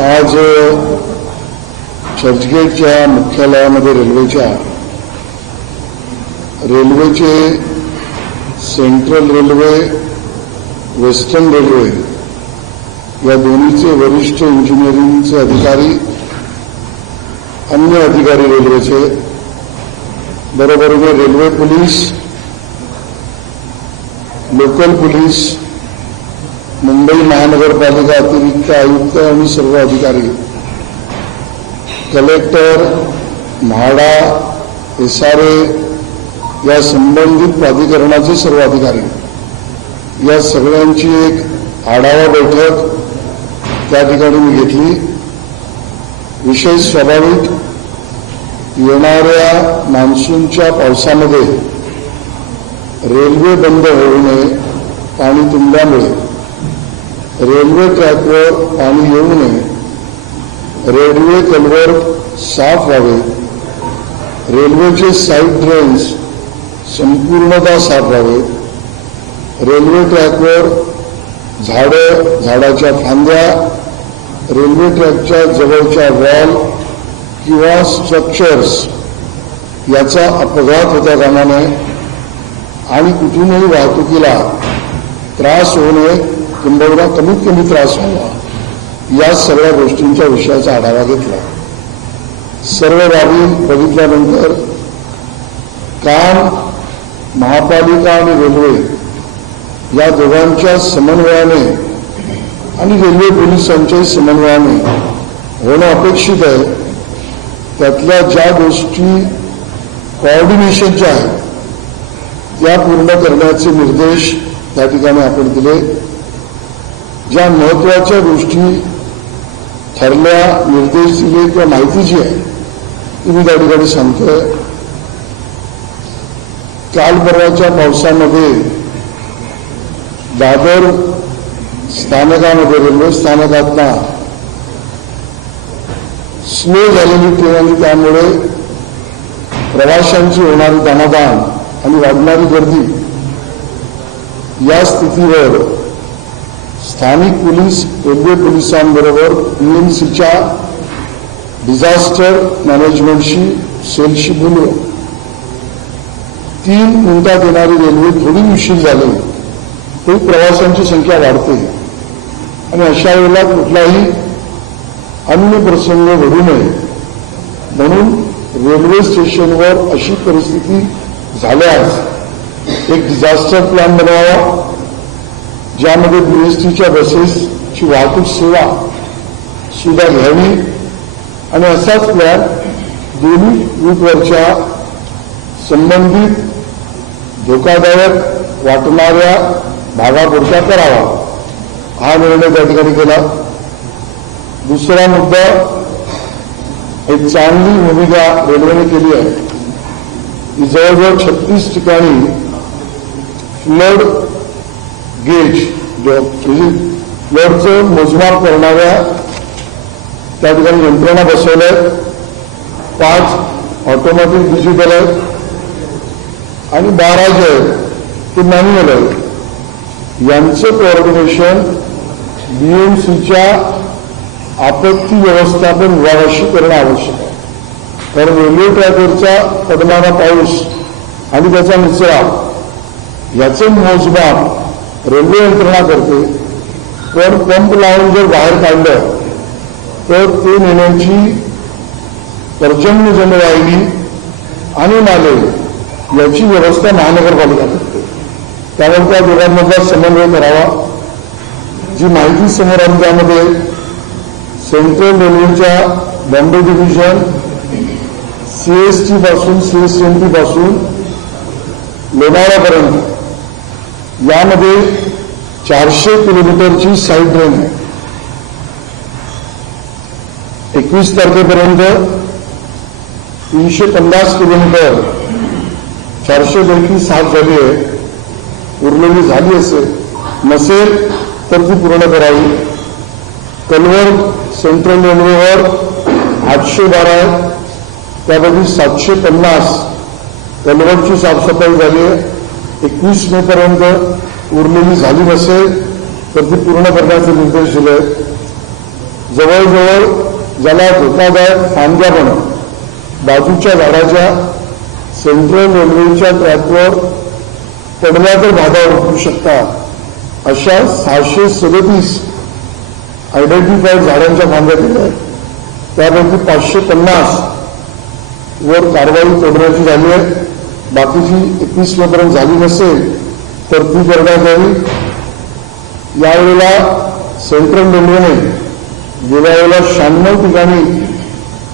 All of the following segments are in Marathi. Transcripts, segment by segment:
आज चर्चगेटच्या मुख्यालयामध्ये रेल्वेचे सेंट्रल रेल्वे, वेस्टर्न रेल्वे या दोन्हीचे वरिष्ठ इंजिनिअरिंगचे अधिकारी, अन्य अधिकारी रेल्वेचे, बरोबरीने railway police, local police, Mumbai महानगरपालिका अतिरिक्त आयुक्त आणि सर्व अधिकारी, कलेक्टर, म्हाडा, SRA या संबंधित प्राधिकरणाचे सर्व अधिकारी या सगळ्यांची एक आढावा बैठक त्या ठिकाणी मी घेतली. विषय स्वाभाविक, येणाऱ्या मान्सूनच्या पावसामध्ये रेल्वे बंद होऊ नये, पाणी तुंबल्यामुळे रेल्वे ट्रॅकवर पाणी येऊ नये, रेल्वे कल्वर्ट साफ व्हावे, रेल्वेचे साईड ड्रेन्स संपूर्णतः साफ व्हावे, रेल्वे ट्रॅकवर झाडं, झाडाच्या फांद्या, रेल्वे ट्रॅकच्या जवळच्या वॉल किंवा स्ट्रक्चर्स याचा अपघात होता कामा नये आणि कुठूनही वाहतुकीला त्रास होऊ नये, किंबहुना कमीत कमी त्रास व्हावा, या सगळ्या गोष्टींच्या विषयाचा आढावा घेतला. सर्व बाबी बघितल्यानंतर काम महापालिका आणि रेल्वे या दोघांच्या समन्वयाने आणि रेल्वे पोलिसांच्याही समन्वयाने होणं अपेक्षित आहे. त्यातल्या ज्या गोष्टी कोऑर्डिनेशनच्या आहेत त्या पूर्ण करण्याचे निर्देश त्या ठिकाणी आपण दिले. ज्या महत्त्वाच्या गोष्टी ठरल्या, निर्देश दिले किंवा माहिती जी आहे ती मी त्या ठिकाणी सांगतोय. काल परवाच्या पावसामध्ये दादर स्थानकामध्ये, रेल्वे स्थानकातना स्लो झालेली ट्रेन आणि त्यामुळे प्रवाशांची होणारी दाणादाण आणि वाढणारी गर्दी या स्थितीवर स्थानिक पोलीस, रेल्वे पोलिसांबरोबर PMCच्या डिझास्टर मॅनेजमेंटशी सेलशी बोलून 3 मिनिटात येणारी रेल्वे थोडी उशीर झाली तरी प्रवाशांची संख्या वाढते आणि अशा वेळेला कुठलाही अन्य प्रसंग घडू नये म्हणून रेल्वे स्टेशनवर अशी परिस्थिती झाल्यास एक डिझास्टर प्लॅन बनवावा, ज्यामध्ये BSTच्या बसेसची वाहतूक सेवा सुद्धा घ्यावी आणि असाच प्लॅन दोन्ही रूटवरच्या संबंधित धोकादायक वाटणाऱ्या भागापुरता करावा, हा निर्णय त्या ठिकाणी केला. दुसरा मुद्दा, एक चांगली भूमिका रेल्वेने केली आहे की जवळजवळ 36 ठिकाणी फ्लड गेज, फ्लडचं मोजमाप करणाऱ्या त्या ठिकाणी यंत्रणा बसवल्या आहेत. 5 ऑटोमॅटिक डिजिटल आहेत आणि 12 जे आहेत ते मॅन्युअल आहेत. यांचं कोऑर्डिनेशन BMCच्या आपत्ती व्यवस्थापन विभागाशी करणं आवश्यक आहे. कारण रेल्वे ट्रॅकवरचा पडणारा पाऊस आणि त्याचा निचरा याचं मोजमाप रेल्वे यंत्रणा करते, पण पंप लावून जर बाहेर काढलं तर ते नेण्याची पर्जन्य जलवाहिनी आणि नाले याची व्यवस्था महानगरपालिका करते. त्यामुळे त्या दोघांमधला समन्वय करावा. जी माहिती समोर आली त्यामध्ये सेंट्रल रेल्वेच्या बॉम्बे डिव्हिजन CST पासून CSMT पासून लोणावळ्यापर्यंत यामध्ये 400 किलोमीटरची साईड ट्रेन आहे. 21 तारखेपर्यंत 350 किलोमीटर 400 पैकी 60 झाली आहे. उरलेली झाली नसेल तर ती पूर्ण करावी. कलवर्ट सेंट्रल रेल्वेवर 812 आहे, त्यापैकी 750 कलवर्टची साफसफाई झाली आहे. 21 मे पर्यंत उरलेली झाली नसेल तर ती पूर्ण करण्याचे निर्देश दिले. जवळजवळ ज्याला धोकादायक फांद्या पण बाजूच्या झाडाच्या सेंट्रल रेल्वेच्या ट्रॅकवर पडल्या तर भागावर उतरू शकतात अशा 637 आयडेंटिफाईड झाडांच्या फांद्या दिल्या आहेत. त्यापैकी 550 वर कारवाई तोडण्याची झाली आहे. बाकीची 21 पर्यंत झाली नसेल तर ती करण्यात यावी. यावेळेला सेंट्रल रेल्वेने गेल्या वेळेला 96 ठिकाणी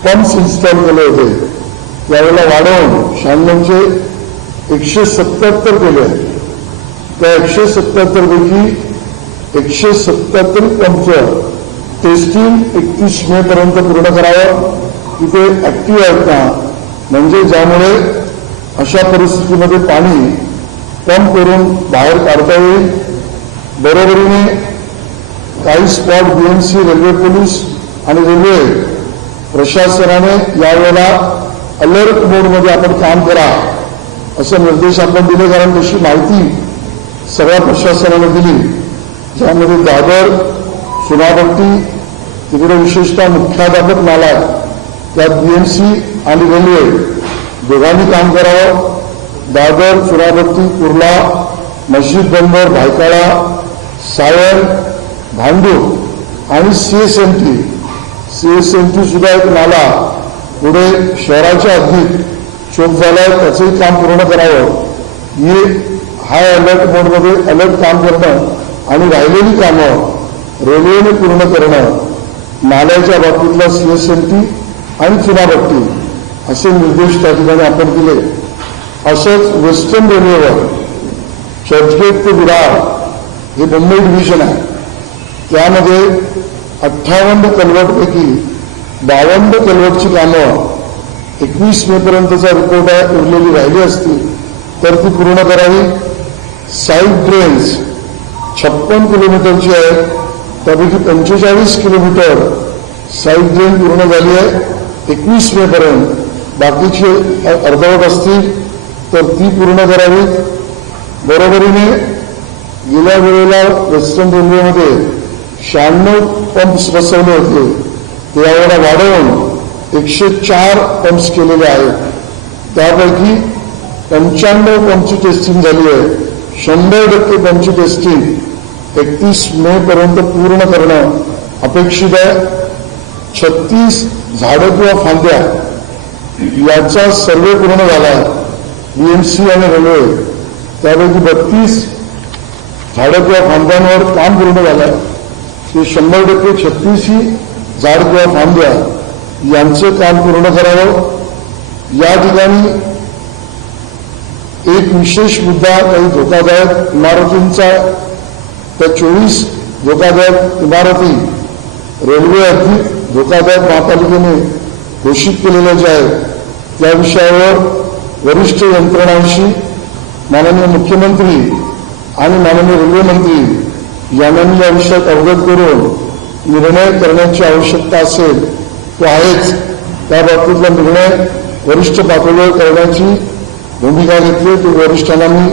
पंप्स इन्स्टॉल केले होते. यावेळेला वाढवून 96चे 177 केले आहेत. त्या 177 पैकी 177 पंपचं टेस्टिंग 31 मे पर्यंत पूर्ण करावं. तिथे ऍक्टिव्ह आहेत का, म्हणजे ज्यामुळे अशा परिस्थितीमध्ये पाणी पंप करून बाहेर काढता येईल. बरोबरीने काही स्पॉट बीएमसी, रेल्वे पोलीस आणि रेल्वे प्रशासनाने यावेळेला अलर्ट मोडमध्ये आपण काम करा असे निर्देश आपण दिले. कारण तशी माहिती सगळ्या प्रशासनाने दिली. ज्यामध्ये दादर, चुनाभट्टी तिकडे विशेषतः मुख्याध्यापक नाला त्यात बीएमसी आणि रेल्वे दोघांनी काम करावं. दादर, चुनाभट्टी, कुर्ला, मस्जिद बंदर, भायखळा, सायन, भांडूप आणि सीएसएमटी सुद्धा एक नाला पुढे शहराच्या हद्दीत चोक झालाय, त्याचंही काम पूर्ण करावं. ही हाय अलर्ट मोडमध्ये अलर्ट काम करणं आणि राहिलेली कामं रेल्वेने पूर्ण करणं, नाल्याच्या बाबतीतला सीएसएमटी आणि चुनाभट्टी असे निर्देश त्या ठिकाणी आपण दिले. असंच वेस्टर्न रेल्वेवर चर्चगेट ते विरार हे मुंबई डिव्हिजन आहे. त्यामध्ये 58 कलवटपैकी 52 कलवटची कामं 21 मे पर्यंतचा रिपोर्ट आहे, उरलेली राहिली असती तर ती पूर्ण करावी. साईड ड्रेन्स 56 किलोमीटरची आहे. त्यापैकी 45 किलोमीटर साईड ड्रेन पूर्ण झाली आहे 21 मे पर्यंत. बाकीचे अर्धवट असतील तर ती पूर्ण करावी. बरोबरीने गेल्या वेळेला वेस्टर्न रेल्वेमध्ये 96 पंप्स बसवले होते, ते यावेळेला वाढवून 104 पंप्स केलेले आहेत. त्यापैकी 95 पंपची टेस्टिंग झाली आहे. 100% पंपची टेस्टिंग 31 मे पर्यंत पूर्ण करणं अपेक्षित आहे. 36 झाडं किंवा फांद्या याचा सर्वे पूर्ण झाला आहे बीएमसी आणि रेल्वे. त्यापैकी 32 झाडं किंवा फांद्यांवर काम पूर्ण झालं आहे. ते 100% 36 ही झाड किंवा फांद्या यांचं काम पूर्ण करावं. या ठिकाणी एक विशेष मुद्दा, काही धोकादायक इमारतींचा, त्या 24 धोकादायक इमारती रेल्वे हद्दीत धोकादायक महापालिकेने घोषित केलेल्या ज्या आहेत त्या विषयावर वरिष्ठ यंत्रणांशी माननीय मुख्यमंत्री आणि माननीय रेल्वे मंत्री यांना या विषयात अवगत करून निर्णय करण्याची आवश्यकता असेल तो आहेच. त्या बाबतीतला निर्णय वरिष्ठ पातळीवर करण्याची भूमिका घेतली. तो वरिष्ठांना मी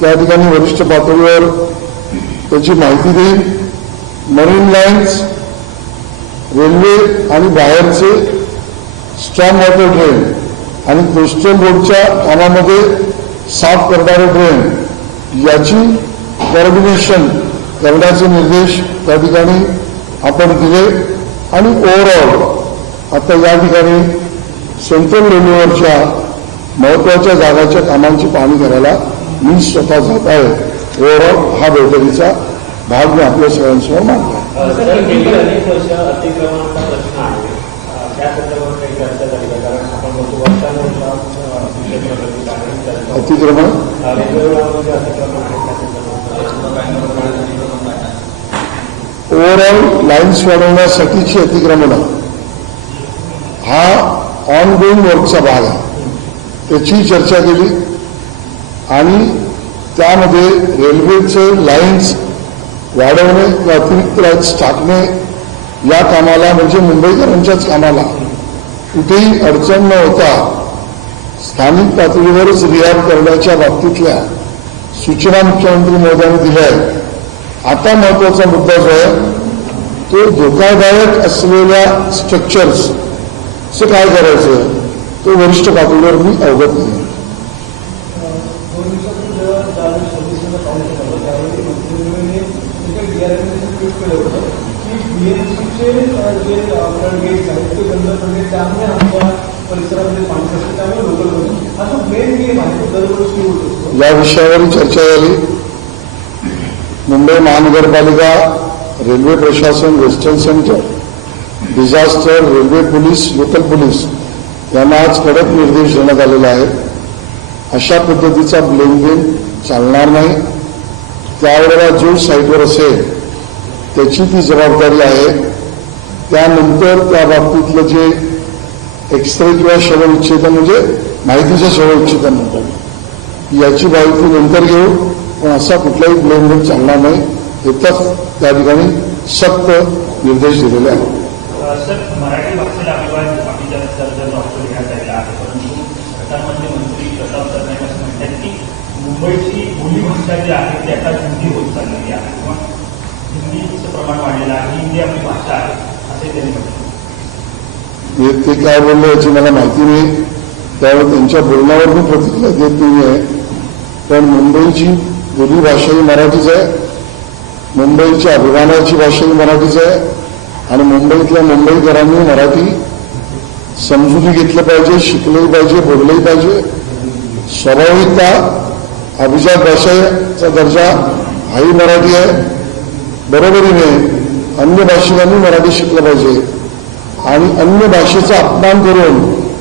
त्या ठिकाणी वरिष्ठ पातळीवर त्याची माहिती देईन. मरीन लाईन्स, रेल्वे आणि बाहेरचे स्ट्रॉंग वॉटर ड्रेन आणि कोस्टल रोडच्या कामामध्ये साफ करणारे ड्रेन याची कोऑर्डिनेशन करण्याचे निर्देश त्या ठिकाणी आपण दिले. आणि ओव्हरऑल आता या ठिकाणी सेंट्रल रेल्वेवरच्या महत्वाच्या जागाच्या कामांची पाहणी करायला मी स्वतः जात आहे. ओव्हरऑल हा बैठकीचा भाग मी आपल्या सगळ्यांसमोर मांडला. अतिक्रमण ओव्हरऑल लाईन्स वाढवण्यासाठीची अतिक्रमणं हा ऑनगोईंग वर्कचा भाग आहे. त्याची चर्चा केली आणि त्यामध्ये रेल्वेचे लाईन्स वाढवणे व अतिरिक्त लाईन्स टाकणे या कामाला म्हणजे मुंबईकरांच्याच कामाला कुठेही अडचण न होता स्थानिक पातळीवरच रियाब करण्याच्या बाबतीतल्या सूचना मुख्यमंत्री महोदयांनी दिल्या आहेत. आता महत्वाचा मुद्दा जो आहे तो धोकादायक असलेल्या स्ट्रक्चर्सचं काय करायचं तो वरिष्ठ पातळीवर मी अवगत नाही. या विषयावर चर्चा झाली. मुंबई महानगरपालिका, रेल्वे प्रशासन, western centre, disaster, railway police, local police यांना आज कडक निर्देश देण्यात आलेले आहेत. अशा पद्धतीचा ब्लेम गेम चालणार नाही. त्यावेळेला जो साईटवर असेल त्याची ती जबाबदारी आहे. त्यानंतर त्या बाबतीतलं जे एक्सरे किंवा शवविच्छेदन म्हणजे माहितीचं शवविच्छेदन म्हणतात याची माहिती नंतर घेऊ, पण असा कुठलाही ब्लेम गेम चालणार नाही. एकच त्या ठिकाणी सक्त निर्देश दिलेले आहेत. सर, मराठी भाषेला डॉक्टर घेण्यात आलेला आहे, परंतु प्रधानमंत्री मंत्री प्रताप सरनाईक असं म्हणतात की मुंबईची बोलीभाषा जी आहे ती आता हिंदी होत चाललेली आहे किंवा हिंदीचं प्रमाण वाढलेलं आहे. हिंदी आपली भाषा आहे असे त्यांनी म्हटलं. ते काय बोलले याची मला माहिती नाही. त्यावेळी त्यांच्या बोलण्यावर मी प्रतिक्रिया देत नाही आहे. पण मुंबईची बोलीभाषा ही मराठीच आहे. मुंबईच्या अभिमानाची भाषा ही मराठीच आहे. आणि मुंबईतल्या मुंबईकरांनी मराठी समजून घेतलं पाहिजे, शिकलंही पाहिजे, बोललंही पाहिजे. स्वाभाविकता अभिजात भाषेचा दर्जा हाही मराठी आहे. बरोबरीने अन्य भाषिकांनी मराठी शिकलं पाहिजे आणि अन्य भाषेचा अपमान करून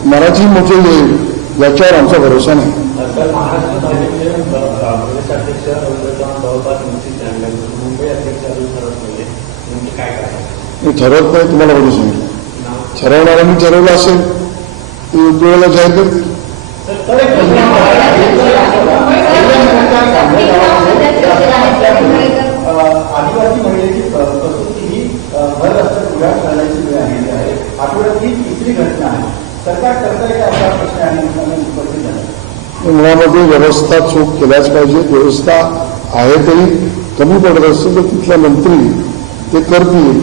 मराठी मोठे येईल याच्यावर आमचा भरोसा नाही. मी ठरवत नाही, तुम्हाला बोलू सांगितलं. ठरवणाऱ्यांनी ठरवलं असेल ते वेळेला जाहीर करतील. आदिवासी महिलेची प्रसूती ही भर रस्त्यात उड्या करण्याची वेळ आलेली आहे. आठवड्यात ही तिसरी घटना आहे. सरकार करताय का असा प्रश्न आणि उपस्थित झाला. मुळामध्ये व्यवस्था चूक केल्याच पाहिजे. व्यवस्था आहे तरी कमी पडत असेल तर तिथल्या मंत्री ते करतील.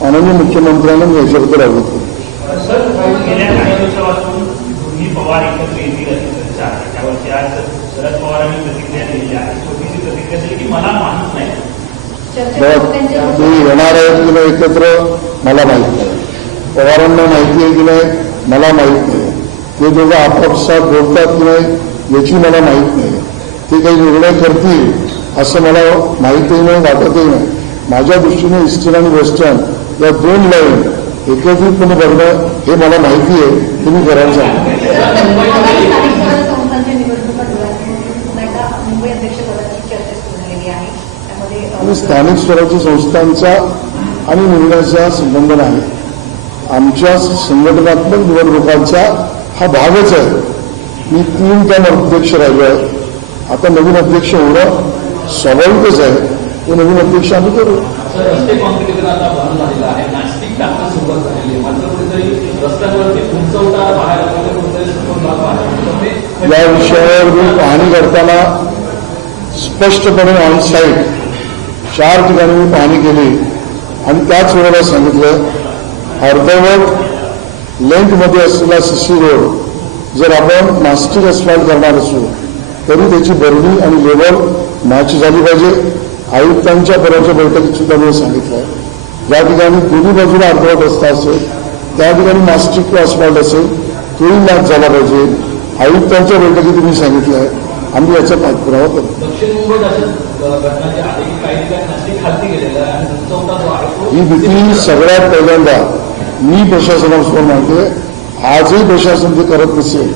माननीय मुख्यमंत्र्यांना मी याच्याबद्दल अवगत केलं. सर, गेल्या काही दिवसापासून दोन्ही पवार एकत्र येतील अशी चर्चा आहे. त्यावरची आज शरद पवारांनी प्रतिक्रिया दिली आहे. छोटीशी प्रतिक्रिया दिली की मला माहीत नाही. ते येणार आहेत की नाही एकत्र मला माहीत नाही. पवारांना माहिती आहे की नाही मला माहीत नाही. ते दोघं आपापसात बोलतात की नाही याची मला माहीत नाही. ते काही निर्णय करतील असं मला माहीतही नाही, वाटतही नाही. माझ्या दृष्टीने ईस्टर्न आणि वेस्टर्न या दोन लाईन एकत्रितपणे बघणं हे मला माहिती आहे. ते मी करायला सांगतो. आणि स्थानिक स्वराज्य संस्थांचा आणि निर्णयाचा संबंध नाही. आमच्या संघटनात्मक निवडणुकांचा हा भागच आहे. मी 3 टर्म अध्यक्ष राहिलो आहे. आता नवीन अध्यक्ष होणं स्वाभाविकच आहे. ते नवीन अध्यक्ष आम्ही करू. रस्ते कॉन्क्रीट आता बंद झालेला आहे. नाशिक टाकणं सुरुवात झालेली आहे. मात्र कुठेतरी रस्त्यांवरती उंचवटा बाहेर या विषयावर मी पाहणी करताना स्पष्टपणे ऑन साईट 4 ठिकाणी मी पाहणी केली आणि त्याच वेळेला सांगितलं अर्धवट लेंथमध्ये असलेला सीसी रोड जर आपण मास्टिक अस्फाल्ट करणार असू तरी त्याची भरणी आणि लेवल मॅच झाली पाहिजे. आयुक्तांच्या परवाच्या बैठकीत सुद्धा मी सांगितलं ज्या ठिकाणी दोन्ही बाजूला अर्धवट रस्ता असेल त्या ठिकाणी मास्टिक किंवा अस्फाल्ट असेल तोही मॅच झाला पाहिजे. आयुक्तांच्या बैठकीत मी सांगितलं आहे. आम्ही याचा पाठपुरावा करू. दक्षिण मुंबईत अशा घटना ज्या आहे की काही ठिकाणी नाशिक खालती गेलेला आहे आणि उंचवटा जो आहे ही भीती सगळ्यात पहिल्यांदा मी प्रशासनासमोर मानते. आजही प्रशासन ते करत नसेल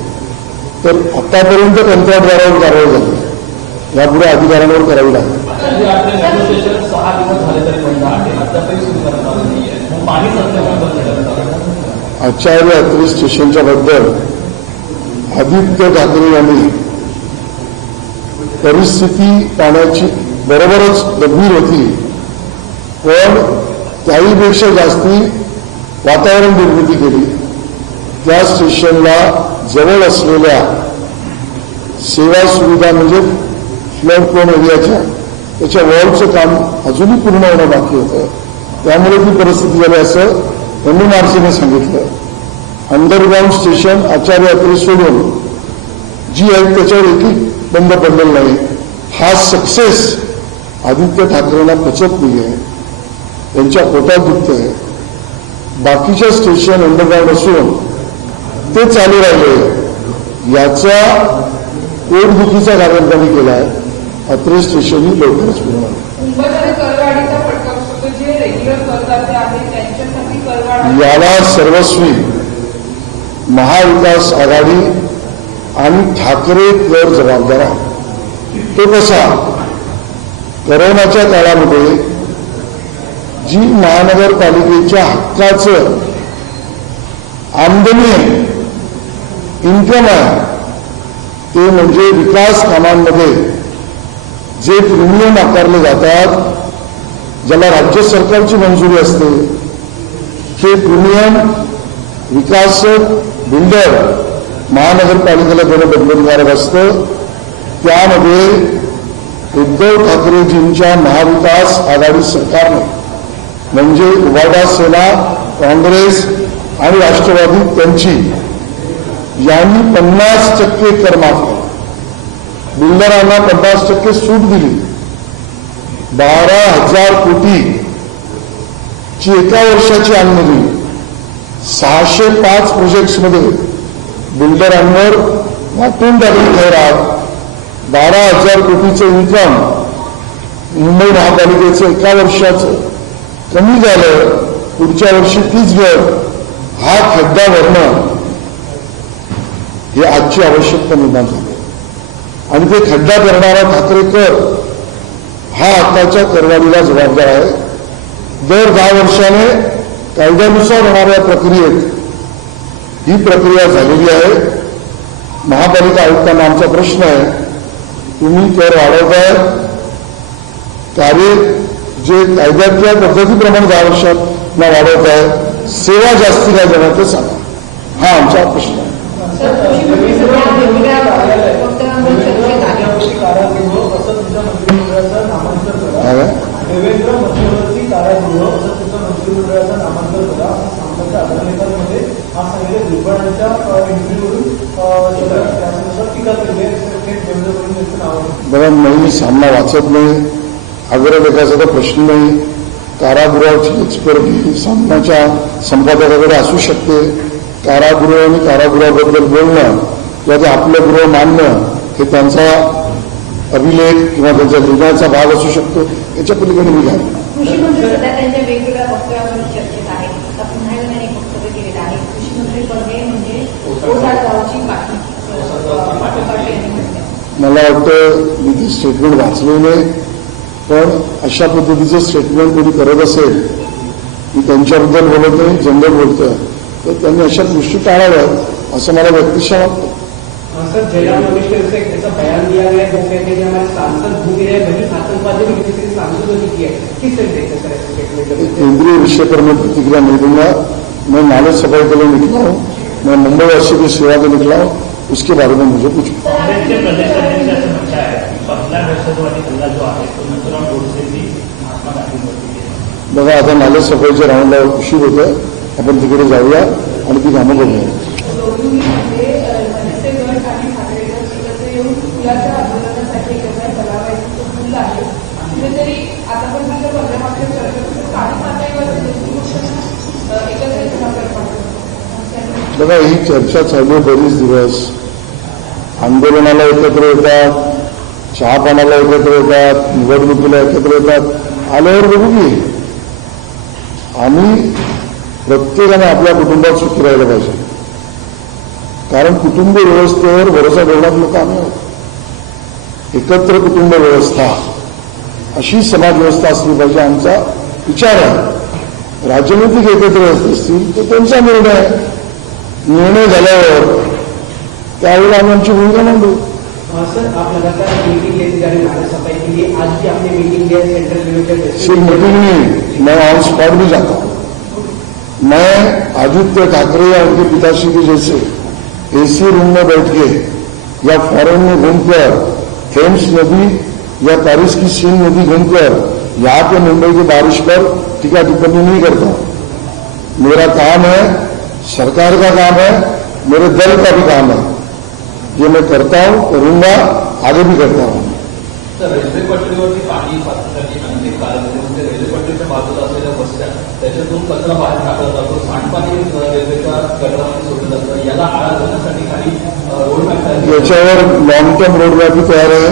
तर आतापर्यंत कंत्राटदारावर कारवाई झाली. यापुढे अधिकाऱ्यांवर करावी लागेल. नेगोशिएशन 6 दिवस झाले तरी बंद आहे. अद्यापही सुरू करण्यात आलं नाहीये. मग पाणी नसल्यामुळे बंद करण्यात आलं. आचार्य अत्रे स्टेशनच्या बद्दल आदित्य ठाकरे यांनी परिस्थिती पाण्याची बरोबरच गंभीर होती पण त्याहीपेक्षा जास्ती वातावरण निर्मिती केली. त्या स्टेशनला जवळ असलेल्या सेवा सुविधा म्हणजे फ्लड प्रोन एरियाच्या त्याच्या वॉलचं काम अजूनही पूर्ण होणं बाकी होतं. त्यामुळे ती परिस्थिती झाली असं MMRCने सांगितलं. अंडरग्राऊंड स्टेशन आचार्य यात्रे सोडून जी आहेत त्याच्यावर एकही बंद पडलेला नाही. हा सक्सेस आदित्य ठाकरेंना पचत नाही आहे, त्यांच्या पोटात दुखतंय. बाकीच्या स्टेशन अंडरग्राऊंड असून ते चालू राहिले, याचा पोटदुखीचा कारण त्यांनी केला आहे. अत्रे स्टेशनही लवकरच पूर्ण होईल. मुंबईमध्ये करवाढीचा फटका बसतो. जे रेग्युलर करदाते आहेत त्यांच्यासाठी करवाढ याला सर्वस्वी महाविकास आघाडी आणि ठाकरे कर जबाबदार आहे. तो कसा? करोनाच्या काळामध्ये जी महानगरपालिकेच्या हक्काचं आमदनी आहे, इन्कम आहे, ते म्हणजे विकास कामांमध्ये जे प्रीमियम आकारले जातात, ज्याला राज्य सरकारची मंजुरी असते, ते प्रीमियम विकासक बिल्डर महानगरपालिकेला देणं बंधनकारक असतं. त्यामध्ये उद्धव ठाकरेजींच्या महाविकास आघाडी सरकारने म्हणजे उभाटा सेना, काँग्रेस आणि राष्ट्रवादी त्यांची यांनी 50% कर माफ केला. बिल्डरांना 50% सूट दिली. 12,000 कोटीची एका वर्षाची आमदनी 605 प्रोजेक्ट्समध्ये बिल्डरांवर वाटून टाकली. खैरात 12,000 कोटीचं इन्कम मुंबई महापालिकेचं एका वर्षाचं कमी झालं. पुढच्या वर्षी तीच घट. हा खड्डा भरणं ही आजची आवश्यकता निर्माण झाली आणि ते खड्डा करणारा ठाकरेकर हा आताच्या करवाढीला जबाबदार आहे. दर 10 वर्षाने कायद्यानुसार होणाऱ्या प्रक्रियेत ही प्रक्रिया झालेली आहे. महापालिका आयुक्तांना आमचा प्रश्न आहे, तुम्ही कर वाढवताय, कार्य जे कायद्यातल्या पद्धतीप्रमाणे 10 वर्षांना वाढवताय, सेवा जास्ती काय देणार ते सांगा. हा आमचा प्रश्न आहे. देवेंद्र मध्यवर्ती कारागृह असं तुमचं मंत्रिमंडळाचं नामांतर करा असं सामनाच्या अदालतांमध्ये आज सांगितलं. दुर्बळांच्या एंट्रीवरून त्यानुसार टीका केली आहे. देवेंद्र फडणवीस नाव बघा, मी सामना वाचत नाही, अग्रलेखाचा तर प्रश्न नाही. कारागृहाची एक्सपर्टी सामनाच्या संपादकाकडे असू शकते. कारागृह आणि कारागृहाबद्दल बोलणं किंवा ते आपलं गृह मानणं हे त्यांचा अभिलेख किंवा त्यांच्या लिहिण्याचा भाग असू शकतो. याच्या पलीकडे मी घ्या. कृषी मंत्री सध्या त्यांच्या वेगवेगळ्या वक्तव्यावरून चर्चेत आहे. आता पुन्हा एकदा त्यांनी वक्तव्य केलेलं आहे. कृषी मंत्री पदे म्हणजे ओसाडगावची पाठी. मला वाटतं मी ते स्टेटमेंट वाचलं नाही, पण अशा पद्धतीचं स्टेटमेंट कोणी करत असेल, मी त्यांच्याबद्दल बोलत नाही, जनरल बोलतोय, तर त्यांनी अशा गोष्टी टाळाव्यात असं मला व्यक्तिशः वाटतं. सर, जयराम रमेश से ऐसा बयान दिया गया वो कहते हैं कि हमारे सांसद भूख रहे हैं, वही आतंकवादी ने किसी सांसदों ने किया है. किस तरह देखते सर ऐसे स्टेटमेंट? केंद्रीय विषय पर मैं प्रतिक्रिया नहीं दूंगा. मैं नॉलेज सफाई के लिए निकला हूँ, मैं मुंबईवासी की सेवा के निकला हूँ. उसके बारे में मुझे कुछ काँग्रेसचे प्रदेशाध्यक्ष असं म्हणत आहे की पहिला दहशतवादी हल्ला जो आहे तो नथुराम गोडसेंनी महात्मा गांधींवरती केला. बघा, आता नॉलेज सफाईच्या राऊंडला उशीर होतं, आपण तिकडे जाऊया आणि ती कामं बघूया. दोन्हीमध्ये मनसे गट आणि ठाकरे गट एकत्र येऊन पुलाच्या आंदोलनासाठी एकत्र चलावायचं तो पूल आहे. कुठेतरी आतापर्यंत 15 मागच्या चर्चेत स्थानिक पातळीवर एकत्र पुढाकार पाठवतो. बघा, ही चर्चा चालू बरीच दिवस. आंदोलनाला एकत्र येतात, चहापानाला एकत्र येतात, निवडणुकीला एकत्र येतात. आल्यावर बघू की आम्ही प्रत्येकाने आपल्या कुटुंबात सुखी राहिलं पाहिजे, कारण कुटुंब व्यवस्थेवर भरोसा ठेवणारे लोक आम्ही आहोत. एकत्र कुटुंब व्यवस्था अशी समाज व्यवस्था असली पाहिजे आमचा विचार आहे. राजनैतिक एकत्र असतील तर त्यांचा निर्णय झाल्यावर त्यावेळेला आम्ही आमची भूमिका मांडू. सर, आप लगातार मीटिंग लेते जा रहे हैं नारे सफाई के लिए. आज भी आपने मीटिंग लिया सेंट्रल लेवल पे. सिर्फ मीटिंग नहीं, मैं ऑन स्पॉट भी जाता हूँ. मैं आदित्य ठाकरे या उनके पिताश्री के जैसे एसी रूम में बैठ के या फॉरेन में घूमकर थेम्स नदी या पेरिस की सीन नदी घूमकर यहाँ पे मुंबई की बारिश पर टीका टिप्पणी नहीं करता। मेरा काम है, सरकार का काम है, मेरे दल का भी काम है, जो मैं करता हूं, करूंगा, आगे भी करता हूं। तर रेल्वे पटरीवरती पाणी साचण्याची अनेक कारण म्हणजे रेल्वे पटरीच्या बाजूला असलेल्या वस्त्या त्याच्यातून कचरा बाहेर टाकला जातो, सांडपाणी रेल्वेच्या गटारामध्ये सोडलं जातं. याला आळा घालण्यासाठी काही रोडमॅप तयार याच्यावर लॉंग टर्म रोडमॅप तयार आहे,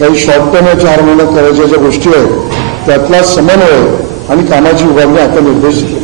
काही शॉर्ट टर्म या 4 महिन्यात करायच्या ज्या गोष्टी आहेत त्यातला समन्वय आणि कामाची विभागणी आता निर्देश दिले.